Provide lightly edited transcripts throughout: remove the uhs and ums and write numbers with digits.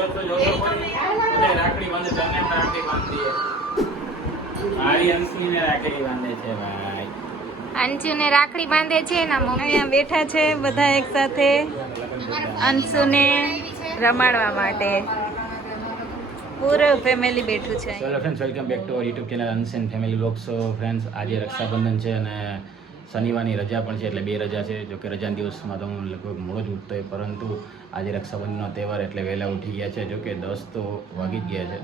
રાખડી બાંધે તને રાખડી બાંધીએ મારી અંશની રાખડી બાંધે છે ભાઈ અંશુને રાખડી બાંધે છે ના મમ્મી અહીંયા બેઠા છે બધા એક સાથે અંશુને રમાડવા માટે પૂરું ફેમિલી બેઠું છે. Hello friends, welcome back to our YouTube channel Ansh and family vlogs. So friends, આજે રક્ષાબંધન છે અને શનિવારની રજા પણ છે, એટલે 2 રજા છે. જોકે રજાના દિવસમાં તો હું લગભગ મોડો જ ઉઠતો હોય, પરંતુ આજે રક્ષાબંધનનો તહેવાર એટલે વહેલા ઉઠી ગયા છે. જોકે 10 તો વાગી જ ગયા છે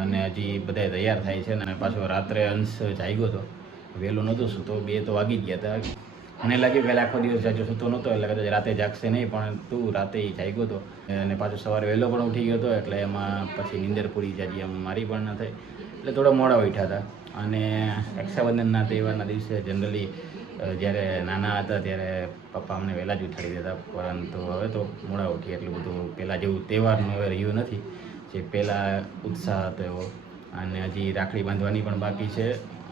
અને હજી બધા તૈયાર થાય છે અને પાછો રાત્રે અંશ જાગ્યો હતો, વહેલો નહોતો સૂતો, 2 તો વાગી જ ગયા હતા. મને લાગ્યું પહેલાં આખો દિવસ જાજો સૂતો નહોતો એટલે કદાચ રાતે જાગશે નહીં, પણ તું રાતે જાગ્યો હતો અને પાછો સવારે વહેલો પણ ઉઠી ગયો હતો, એટલે એમાં પછી નીંદર પૂરી જાજી એમ મારી પણ ન થઈ, એટલે થોડા મોડા ઉઠ્યા હતા. અને રક્ષાબંધનના તહેવારના દિવસે જનરલી જ્યારે નાના હતા ત્યારે પપ્પા અમને વહેલા જ ઉઠાડી દેતા, પરંતુ હવે તો મોડા ઉઠી, એટલું બધું પહેલાં જેવું તહેવારનું હવે રહ્યું નથી જે પહેલાં ઉત્સાહ હતો એવો. અને હજી રાખડી બાંધવાની પણ બાકી છે.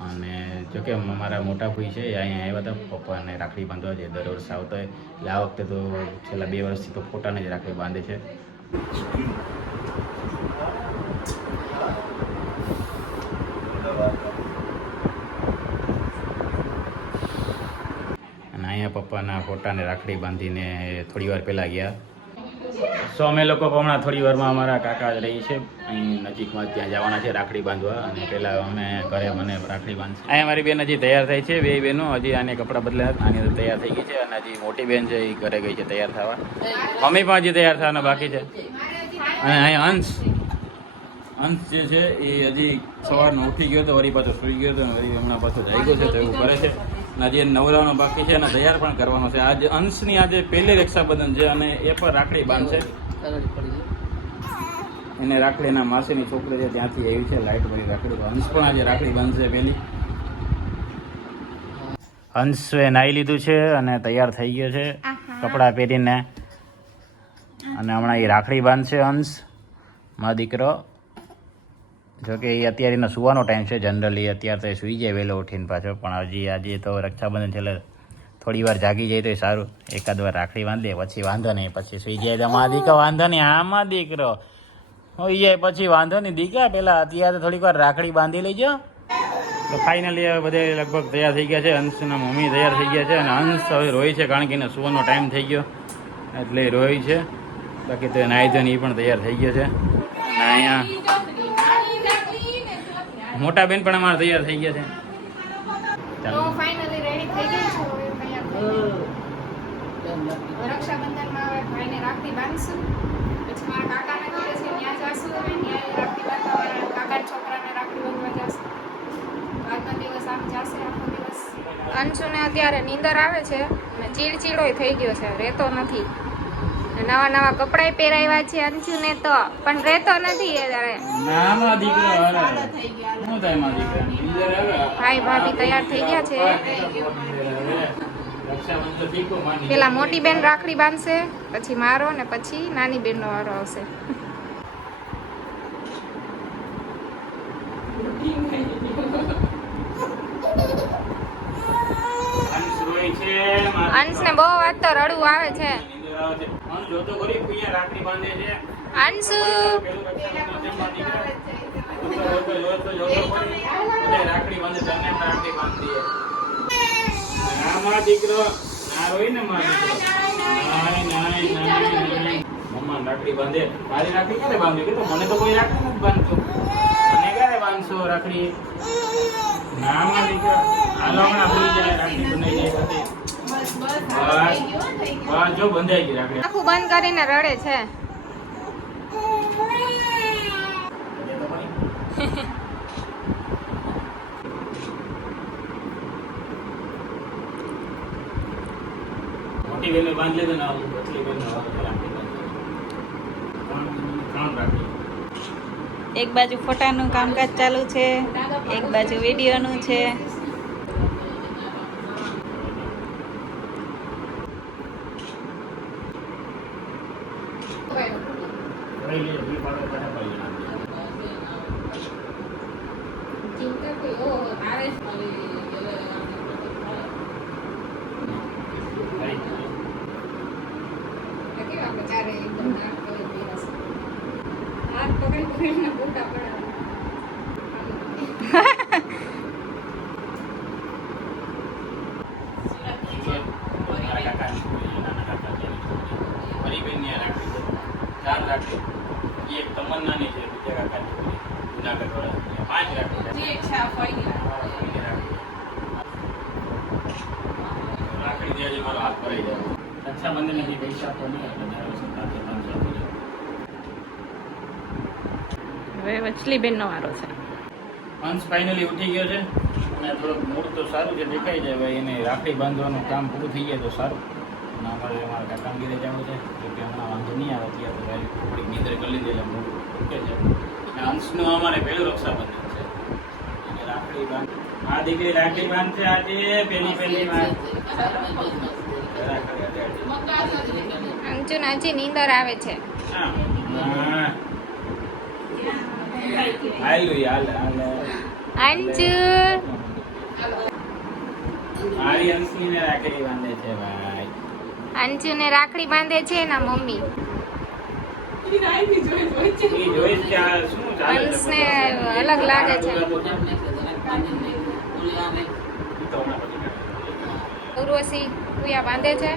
અને જોકે મારા મોટા ભાઈ છે એ અહીંયા આવ્યા હતા પપ્પાને રાખડી બાંધવા, જે દર વર્ષે આવતા હોય, એટલે આ વખતે તો છેલ્લા 2 વર્ષથી તો ફોટાને જ રાખડી બાંધે છે. અને અહીંયા પપ્પાના ફોટાને રાખડી બાંધીને થોડી વાર પહેલાં ગયા. સો અમે લોકો હમણાં થોડી વારમાં અમારા કાકા જ રહી છે અહીં નજીકમાં, ત્યાં જવાના છે રાખડી બાંધવા. અને પહેલાં અમે ઘરે મને રાખડી બાંધશે. અહીંયા મારી બેન હજી તૈયાર થઈ છે, 2 બહેનો હજી આને કપડાં બદલ્યા, આની અંદર તૈયાર થઈ ગઈ છે. અને હજી મોટી બેન છે એ ઘરે ગઈ છે તૈયાર થવા, મમ્મી પણ હજી તૈયાર થવાના બાકી છે. અને અહીંયા અંશ જે છે એ હજી સવારનો ઉઠી ગયો હતો, વળી પાછો સૂઈ ગયો હતો, વળી હમણાં પાછો જાગ્યો છે, તો એવું કરે છે. અને હજી નવરાનો બાકી છે અને તૈયાર પણ કરવાનો છે. આજે અંશની આજે પહેલી રક્ષાબંધન છે અને એ પણ રાખડી બાંધશે. એને રાખડીના માસીની છોકરી છે ત્યાંથી આવી છે લાઈટ ભરી રાખડી, તો અંશ પણ આજે રાખડી બાંધશે પહેલી. અંશે નાહી લીધું છે અને તૈયાર થઈ ગયો છે કપડાં પહેરીને, અને હમણાં એ રાખડી બાંધશે અંશ, મારો દીકરો. જોકે એ અત્યારે એનો સુવાનો ટાઈમ છે, જનરલી અત્યારે તો એ સૂઈ જાય વહેલો ઉઠીને પાછો, પણ હજી આજે તો રક્ષાબંધન છે એટલે થોડી વાર જાગી જાય તો સારું. એકાદ વાર રાખડી બાંધે પછી વાંધો નહીં, પછી સૂઈ જાય તો મારા દીકરો વાંધો નહીં, આમાં દીકરો હોઈ જાય પછી વાંધો નહીં. દીકરા પહેલાં અત્યારે થોડીક વાર રાખડી બાંધી લેજો. તો ફાઇનલી હવે બધે લગભગ તૈયાર થઈ ગયા છે. અંશના મમ્મી તૈયાર થઈ ગયા છે અને અંશ હવે રોય છે, કારણ કે એને સુવાનો ટાઈમ થઈ ગયો એટલે એ રોય છે. બાકી તો નાહી ધોઈને એ પણ તૈયાર થઈ ગયો છે. અને અહીંયા મોટા બેન પણ અમારે તૈયાર થઈ ગયા છે. તો ફાઇનલી રેડી થઈ ગઈ છું રક્ષાબંધનમાં. હવે ભાઈને રાખડી બાંધશું, પછી મારા કાકાને ઘરે છે ત્યાં જાશું, ત્યાં રાખડી બાંધવા કાકા છોકરાને રાખડી બાંધવા જાશું. આજનો દિવસ આમ જશે આખો દિવસ. અંશુને અત્યારે નીંદર આવે છે અને ચીડચીડોય થઈ ગયો છે, રહેતો નથી. નવા નવા કપડાય પહેરાવ્યા છે અંશુને તો, પણ રહેતો નથી. ભાઈ ભાભી તૈયાર થઈ ગયા છે. પેલા મોટી બેન રાખડી બાંધશે, પછી મારો ને પછી નાની બેનનો વારો આવશે. અંશને બહુ વાત તો રડવું આવે છે. અંશુ દીકરો ના રોય ને મારો મમ્મા રાખડી બાંધે. મારી રાખડી ક્યારે બાંધી? કે મને તો કોઈ રાખડી નથી બાંધતો, મને ક્યારે બાંધશો રાખડી? ના માં દીકરો હાલો હમણાં ભૂલી જાય, રાખડી બંધાઈ જાય પછી. બસ જો બંધાઈ ગઈ રાખડી. આખું બંધ કરીને રડે છે. મોટી બેને બાંધ લીધો ને પતલી બેન રાખડી બાંધી. એક બાજુ ફોટાનું કામકાજ ચાલુ છે, એક બાજુ વિડીયોનું છે. હાથ પકડી પકડીને ફોટા પડાવે. મારા કાકાની છોકરી, નાના કાકાની છોકરી, મારી બેનની આ રાખડી છે. 4 રાખડી. એક તમન્નાની છે, બીજા કાકાની છોકરી, જુનાગઢવાળા. 5 રાખડી છે. જે ઈચ્છા ફોઈની રાખડી દેવાથી મારો હાથ ભરાઈ જાય. રક્ષાબંધનથી પૈસા આપો નહીં એટલે દર વર્ષે 500 આપો છો. હવે વચલી બેનનો વારો છે. અંશ ફાઇનલી ઉઠી ગયો છે અને થોડુંક મૂડ તો સારું છે, દેખાય છે. ભાઈ એને રાખડી બાંધવાનું કામ પૂરું થઈ જાય તો સારું. અને અમારે અમારા કાકાગીરે જવું છે, જો કે હમણાં વાંધો નહીં આવે ત્યાં તો ભાઈ થોડીક નિંદર કરી લીધી એટલે મૂડ ઉઠે છે. અને અંશનું અમારે પહેલું રક્ષાબંધન છે એટલે રાખડી બાંધ આ દીકરી રાખડી બાંધશે આજે પહેલી વાર. અંજુ હજી નીંદર આવે છે. હા હાલ હાલ અંજુ મારી અંશની રાખડી બાંધે છે ભાઈ. અંજુને રાખડી બાંધે છે એના મમ્મી. એ જોઈશ કે આ શું ચાલે છે. અંશને અલગ લાગે છે. ઉર્વશી કુયા બાંધે છે.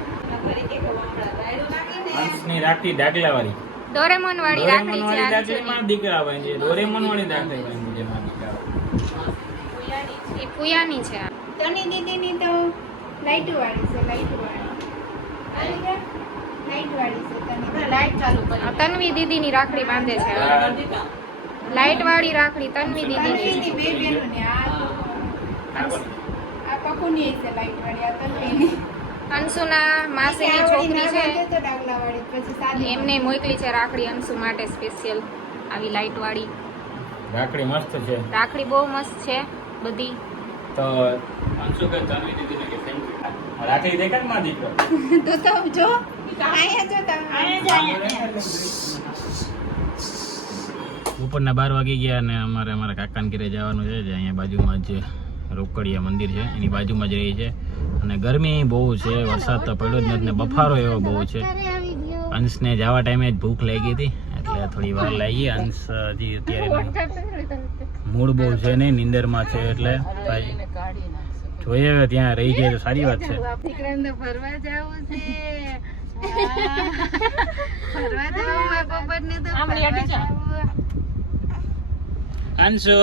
અંશની રાખડી ડાગલા વાળી. ડોરેમોન વાળી રાખડી છે રાખડી અંજુની. માં દીકરા બાંધે છે. ડોરેમોન વાળી રાખડી બાંધે છે માં દીકરા. એ પુયાની છે. તની દીદીની તો લાઈટ વાળી છે. લાઈટ વાળી છે તની. લાઈટ ચાલુ કરી. તન્વી દીદીની રાખડી બાંધે છે. લાઈટ વાળી રાખડી તન્વી દીદીની. બે બેનોને આ પકુની છે લાઈટ વાળી. આ તન્વીની. અંશુના માસીની છોકરી છે, એમને મોકલી છે રાખડી અંશુ માટે સ્પેશિયલ આવી લાઈટ વાળી રાખડી મસ્ત છે. રાખડી. બહુ મસ્ત છે બધી. તો અંશુ કે તન્વી દીદીને કે થેન્ક યુ. રાખડી દેખાય માં દીકરો. તો જો આયા જો તમે. ઉપરના 12 વાગી ગયા અને અમારા કાકાને ઘરે જવાનું છે. જે અહીંયા બાજુમાં જ રોકડિયા મંદિર છે એની બાજુમાં જ રહી છે. અને ગરમી બહુ છે, વરસાદ તો પડ્યો જ નથી ને બફારો એવો બહુ છે. અંશને જવા ટાઈમે જ ભૂખ લાગી હતી એટલે થોડી વાર લાગી. અંશ હજી અત્યારે મૂડ બહુ છે નહીં, નીંદરમાં છે એટલે ભાઈ જોઈએ હવે ત્યાં રહી જાય તો સારી વાત છે. ફરવા જવું છે. ફરવા જવું મારા પપ્પાને તો અંશુ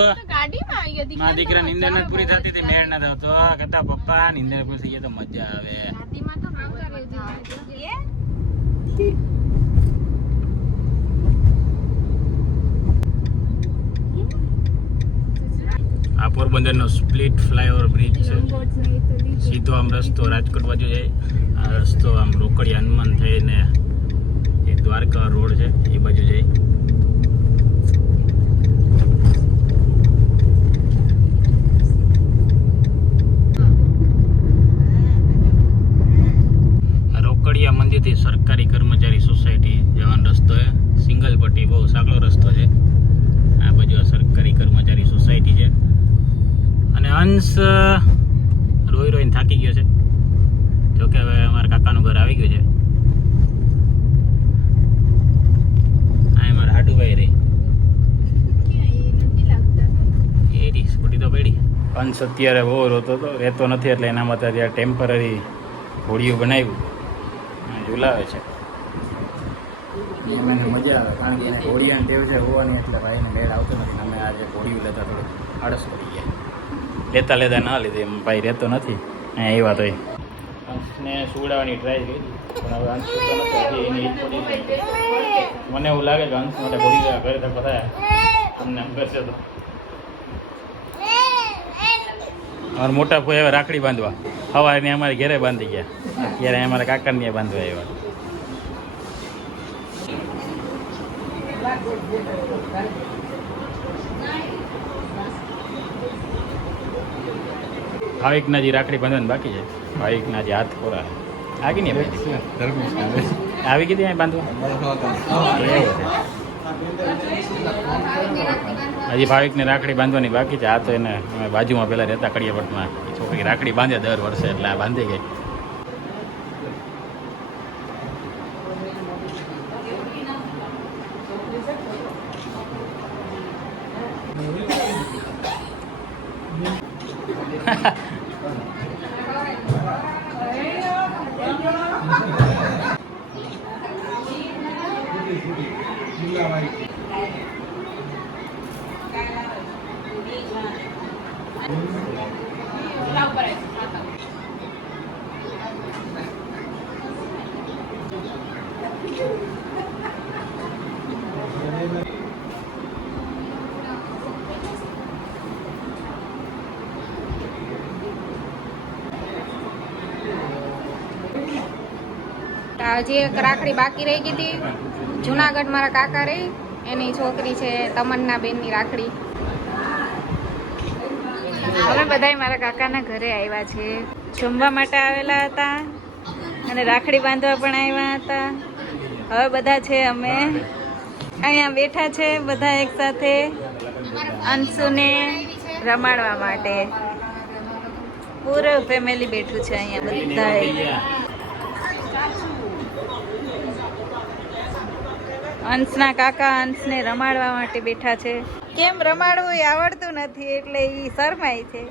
મારા દીકરા નીંદર નથી પૂરી થતી હતી, મેળ ના થતો. કહેતા પપ્પા નીંદર પૂરી થઈ જાય તો મજા આવે. આ પોરબંદરનો સ્પ્લિટ ફ્લાયઓવર બ્રિજ છે. સીધો આમ રસ્તો રાજકોટ બાજુ જાય. આ રસ્તો આમ રોકડી હનુમાન થઈને એક દ્વારકા રોડ છે એ બાજુ જાય. રોકડિયા મંદિરથી સરકારી કર્મચારી સોસાયટી જવાનો રસ્તો છે. સિંગલ પટ્ટી, બહુ સાંકડો રસ્તો છે. આ બાજુ આ સરકારી કર્મચારી સોસાયટી છે. અને અંશ રોઈ રોઈને થાકી ગયો છે. જોકે હવે અમારા કાકાનું ઘર આવી ગયું છે. આ મારા હાડુભાઈ રહી એરી સ્કૂટી તો પડી. અંશ અત્યારે બહુ રોતો હતો, રહેતો નથી એટલે એના માટે અત્યારે ટેમ્પરરી ઘોડીઓ બનાવ્યું ઝુલાવે છે. મને મજા આવે કારણ કે એને ઘોડિયાની ટેવ છે હોવાની એટલે ભાઈને મેળ આવતો નથી. અમે આજે ઘોડિયું લેતા થોડું આળસ પડી ગયા. લેતા ના લીધે એમ ભાઈ રહેતો નથી. એ વાત હોય. અંશને સુવડાવવાની ટ્રાય કરી પણ હવે અંશ સુતો નથી. એની ઈચ્છા મને એવું લાગે કે અંશ માટે ઘોડી ઘરે તો બધા અમને એમ કરશે તો. અમારા મોટા ભાઈ હવે રાખડી બાંધવા સવારે અમારે ઘેરે બાંધી ગયા. અત્યારે અમારા કાકાને બાંધવા આવ્યા. ભાવિકના જે રાખડી બાંધવાની બાકી છે. ભાવિકના જે હાથ પૂરા આગી ને આવી ગઈ ત્યાં બાંધવા હજી ભાવિકને રાખડી બાંધવાની બાકી છે. આ તો એને અમે બાજુમાં પહેલાં રહેતા કડિયાપટમાં છોકરી રાખડી બાંધે દર વર્ષે એટલે આ બાંધી ગઈ. હજી એક રાખડી બાકી રહી ગઈ હતી. જુનાગઢ મારા કાકા રહી, એની છોકરી છે તમન્ના બેનની રાખડી. અમે બધા મારા કાકાના ઘરે આવ્યા છે, જમવા માટે આવેલા હતા અને રાખડી બાંધવા પણ આવ્યા હતા. હવે બધા છે અમે અહીંયા બેઠા છે બધા એક સાથે અંશુને રમાડવા માટે. પૂરું ફેમિલી બેઠું છે અહીંયા બધા. અંશના કાકા અંશને રમાડવા માટે બેઠા છે. કેમ રમાડવું એ આવડતું નથી એટલે એ શરમાય છે.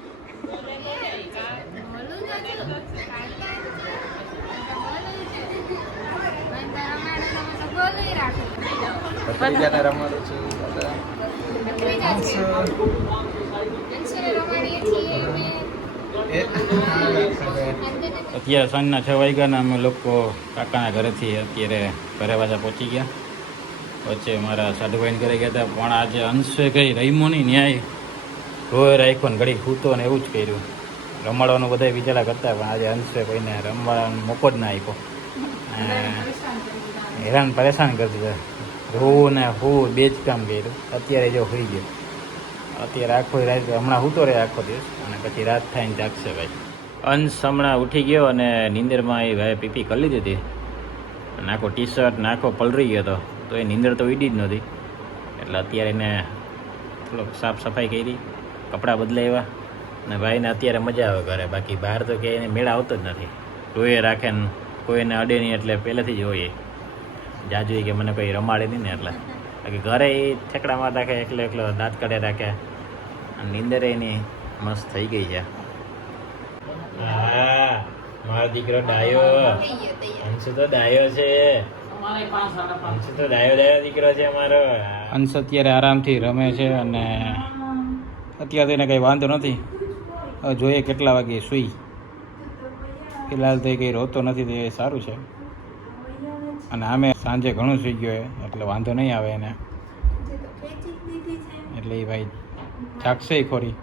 અત્યારે સાંજના 6 વાગ્યાના અમે લોકો કાકાના ઘરેથી અત્યારે ઘરે પાછા પહોંચી ગયા. વચ્ચે મારા સાધુભાઈને ઘરે ગયા હતા, પણ આજે અંશે કંઈ રહીમો નહીં, ન્યાય રોય રાખ્યો ને ઘડી સૂતો ને એવું જ કર્યું. રમાડવાનું બધા વિચારા કરતા, પણ આજે અંશે કોઈને રમવાનો મોકો જ ના આપ્યો. હેરાન પરેશાન કરી દીધા. રોવું ને હું બે જ કામ કર્યું. અત્યારે જો હોઈ ગયો. અત્યારે આખો રાત હમણાં સૂતો રહે આખો દિવસ, અને પછી રાત થઈને જાગશે ભાઈ. અંશ હમણાં ઉઠી ગયો અને નીંદરમાં એ ભાઈ પીપી કરી લીધી હતી. નાખો ટી શર્ટ નાખો પલરી ગયો હતો, તો એ નીંદર તો ઈડી જ નહોતી. એટલે અત્યારે એને થોડોક સાફ સફાઈ કરી, કપડાં બદલાવ્યા, અને ભાઈને અત્યારે મજા આવે ઘરે. બાકી બહાર તો કે એને મેળ આવતો જ નથી. રોએ રાખે ને કોઈને અડે નહીં, એટલે પહેલેથી જ હોય જાજુ કે મને કોઈ રમાડે નહીં ને એટલે. બાકી ઘરે એ ઠેકડામાં રાખે, એકલો એકલો દાંત કાઢે રાખે, અને નીંદર એની મસ્ત થઈ ગઈ છે. હા, મારો દીકરો ડાયો, અંશુ તો ડાયો છે. અંશુ તો ડાયો દીકરો છે અમારો. અંશ અત્યારે આરામથી રમે છે, અને અત્યારે તો એને કંઈ વાંધો નથી. હવે જોઈએ કેટલા વાગે સૂઈ. ફિલહાલ તો એ કંઈ રોતો નથી, તો એ સારું છે. અને આમે સાંજે ઘણું સૂઈ ગયો એટલે વાંધો નહીં આવે એને. એટલે એ ભાઈ જાગશે ખોરી.